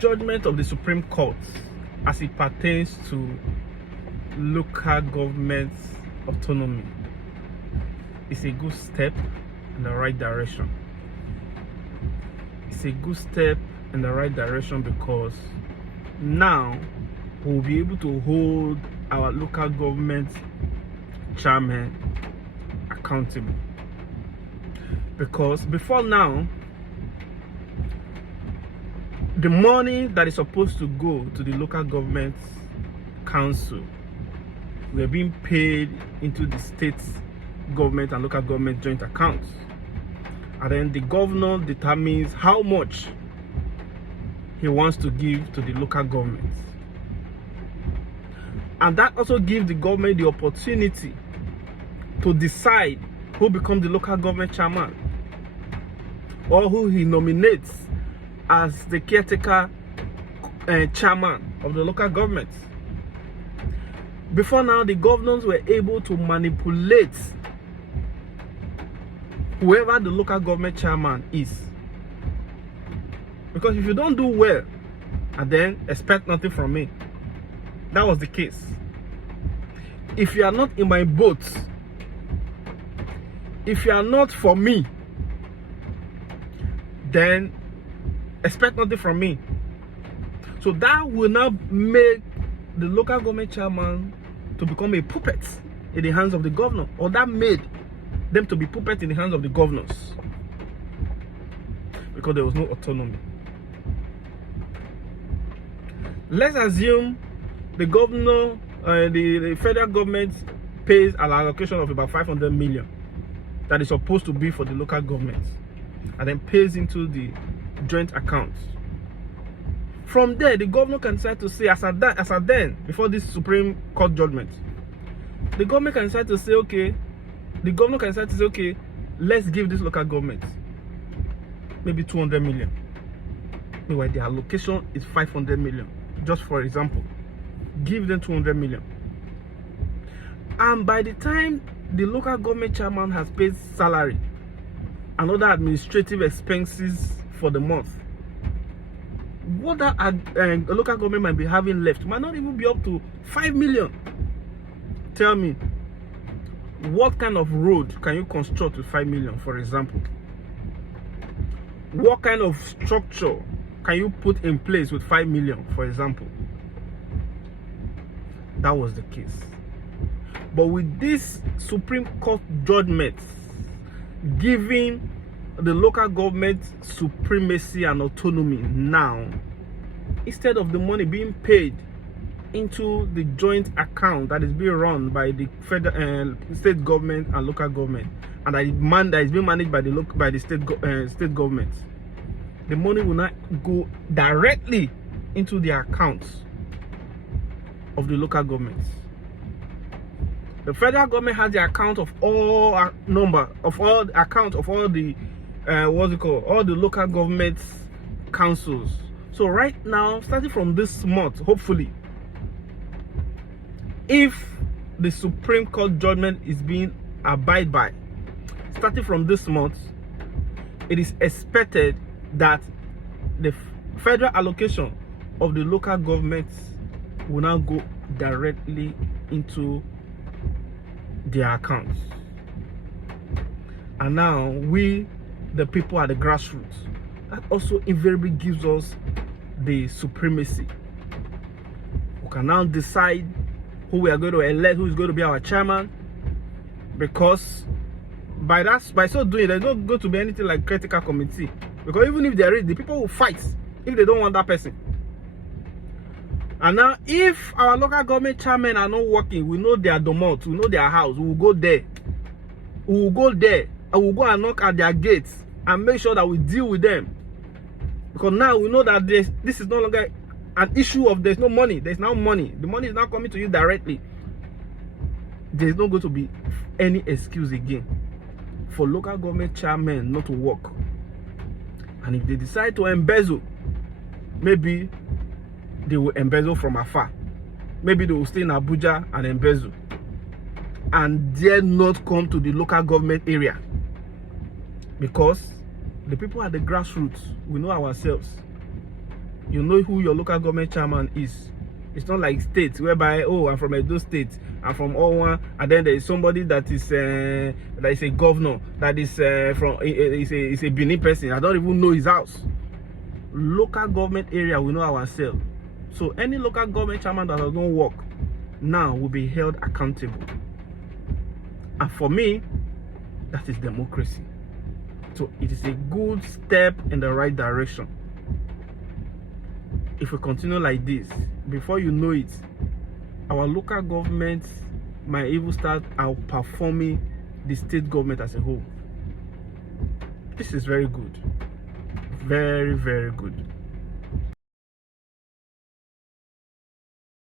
judgment of the Supreme Court as it pertains to local government autonomy is a good step in the right direction. It's a good step in the right direction because now we'll be able to hold our local government chairmen accountable. Because before now, the money that is supposed to go to the local government council were being paid into the state government and local government joint accounts. And then the governor determines how much he wants to give to the local government. And that also gives the government the opportunity to decide who becomes the local government chairman or who he nominates as the caretaker chairman of the local government. Before now, the governors were able to manipulate whoever the local government chairman is. Because if you don't do well, and then expect nothing from me. That was the case. If you are not in my boat, if you are not for me, then expect nothing from me. So that will now make the local government chairman to become a puppet in the hands of the governor, or that made them to be puppets in the hands of the governors, because there was no autonomy. Let's assume the governor, the federal government pays an allocation of about 500 million that is supposed to be for the local government, and then pays into the joint accounts. From there, the governor can decide to say, as at then, before this Supreme Court judgment, the government can decide to say, okay, let's give this local government maybe 200 million. Meanwhile, the allocation is 500 million. Just for example, give them 200 million. And by the time the local government chairman has paid salary and other administrative expenses for the month, what that local government might be having left might not even be up to 5 million. Tell me, what kind of road can you construct with 5 million, for example? What kind of structure can you put in place with 5 million, for example? That was the case. But with this Supreme Court judgment giving the local government supremacy and autonomy now, instead of the money being paid into the joint account that is being run by the federal state government and local government, and that is being managed by the state government, the money will not go directly into the accounts of the local governments. The federal government has the account of all all the all the local government councils. So right now, starting from this month, hopefully, if the Supreme Court judgment is being abided by, starting from this month, it is expected that the federal allocation of the local governments will now go directly into their accounts. And now we, the people at the grassroots, that also invariably gives us the supremacy. We can now decide who we are going to elect, who is going to be our chairman, because by so doing, there's not going to be anything like critical committee. Because even if there is, the people will fight if they don't want that person. And now, if our local government chairmen are not working, we know their domot, we know their house, we will go there. We will go there and we'll go and knock at their gates and make sure that we deal with them. Because now we know that this is no longer an issue of there's no money. There's now money. The money is now coming to you directly. There's not going to be any excuse again for local government chairmen not to work. And if they decide to embezzle, maybe they will embezzle from afar. Maybe they will stay in Abuja and embezzle and dare not come to the local government area, because the people at the grassroots, we know ourselves. You know who your local government chairman is. It's not like states whereby, oh, I'm from Edo State, I'm from Owan, and then there is somebody that is a governor that is is a Benin person. I don't even know his house. Local government area, we know ourselves. So any local government chairman that doesn't work now will be held accountable. And for me, that is democracy. So it is a good step in the right direction. If we continue like this, before you know it, our local governments might even start outperforming the state government as a whole. This is very good. Very, very good.